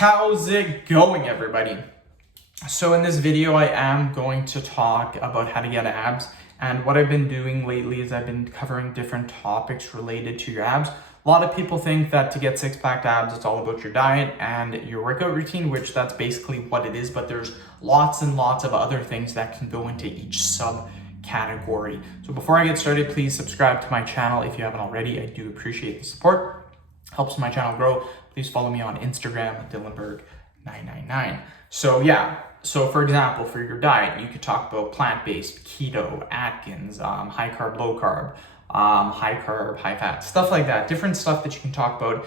How's it going, everybody? So in this video, I am going to talk about how to get abs. And what I've been doing lately is I've been covering different topics related to your abs. A lot of people think that to get six-pack abs, it's all about your diet and your workout routine, which that's basically what it is. But there's lots and lots of other things that can go into each subcategory. So before I get started, please subscribe to my channel if you haven't already. I do appreciate the support. Helps my channel grow. Please follow me on Instagram, Dillenberg999. So for example, for your diet, you could talk about plant-based, keto, Atkins, high carb, low carb, high carb, high fat, stuff like that. Different stuff that you can talk about.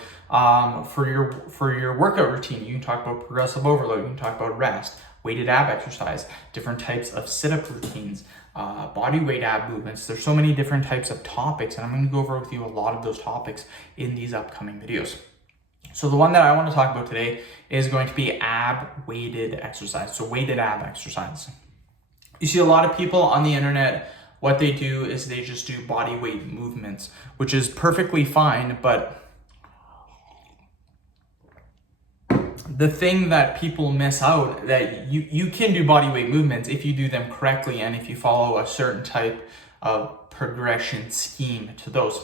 For your workout routine, you can talk about progressive overload. You can talk about rest, weighted ab exercise, different types of sit-up routines, body weight ab movements. There's so many different types of topics, and I'm going to go over with you a lot of those topics in these upcoming videos. So the one that I want to talk about today is going to be ab weighted exercise. So weighted ab exercise. You see a lot of people on the internet, what they do is they just do body weight movements, which is perfectly fine, but the thing that people miss out, that you can do body weight movements if you do them correctly and if you follow a certain type of progression scheme to those.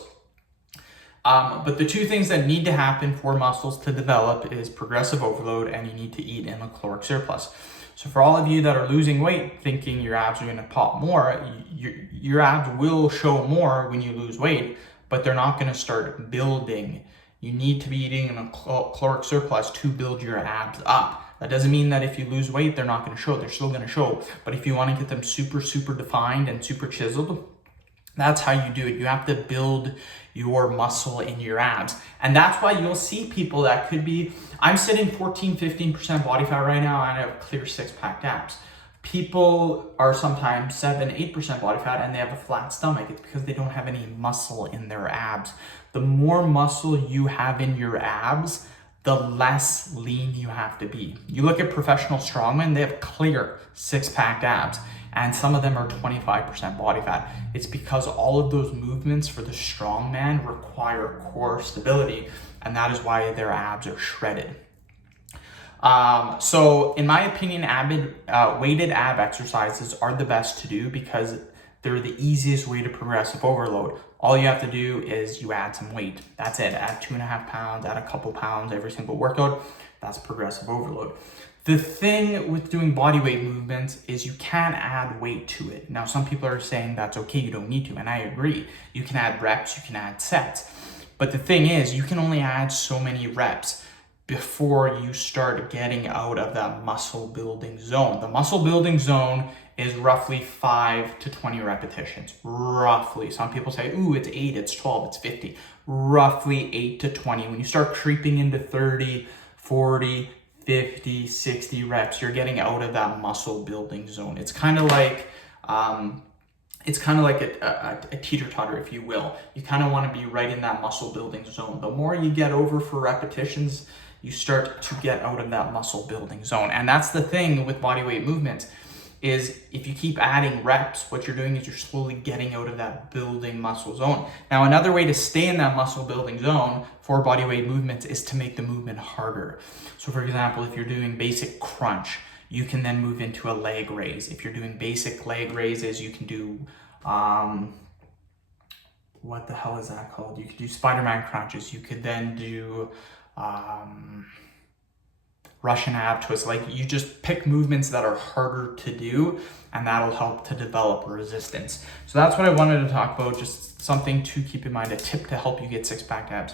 But the two things that need to happen for muscles to develop is progressive overload, and you need to eat in a caloric surplus. So for all of you that are losing weight thinking your abs are going to pop more, your abs will show more when you lose weight, but they're not going to start building. You need to be eating in a caloric surplus to build your abs up. That doesn't mean that if you lose weight, they're not going to show. They're still going to show. But if you want to get them super defined and super chiseled, that's how you do it. You have to build your muscle in your abs. And that's why you'll see people that could be, I'm sitting 14-15% body fat right now, and I have clear six-pack abs. People are sometimes 7-8% body fat and they have a flat stomach. It's because they don't have any muscle in their abs. The more muscle you have in your abs, the less lean you have to be. You look at professional strongmen, they have clear six-pack abs, and some of them are 25% body fat. It's because all of those movements for the strongman require core stability, and that is why their abs are shredded. So in my opinion, weighted ab exercises are the best to do because they're the easiest way to progressive overload. All you have to do is you add some weight. That's it. Add 2.5 pounds, add a couple pounds every single workout. That's progressive overload. The thing with doing body weight movements is you can add weight to it. Now, some people are saying that's okay, you don't need to, and I agree. You can add reps, you can add sets. But the thing is, you can only add so many reps before you start getting out of that muscle building zone. The muscle building zone is roughly 5 to 20 repetitions, roughly. Some people say, ooh, it's 8, it's 12, it's 50. Roughly 8 to 20. When you start creeping into 30, 40, 50, 60 reps, you're getting out of that muscle building zone. It's kind of like a teeter-totter, if you will. You kind of want to be right in that muscle building zone. The more you get over for repetitions, you start to get out of that muscle building zone. And that's the thing with body weight movements, is if you keep adding reps, what you're doing is you're slowly getting out of that building muscle zone. Now, another way to stay in that muscle building zone for body weight movements is to make the movement harder. So for example, if you're doing basic crunch, you can then move into a leg raise. If you're doing basic leg raises, you can do, what the hell is that called? You could do Spider-Man crunches. You could then do, Russian ab twists. Like, you just pick movements that are harder to do, and that'll help to develop resistance. So that's what I wanted to talk about, just something to keep in mind, a tip to help you get six-pack abs.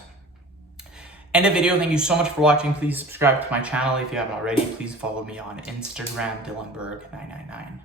End of video. Thank you so much for watching. Please subscribe to my channel if you haven't already. Please follow me on Instagram, Dillenberg999.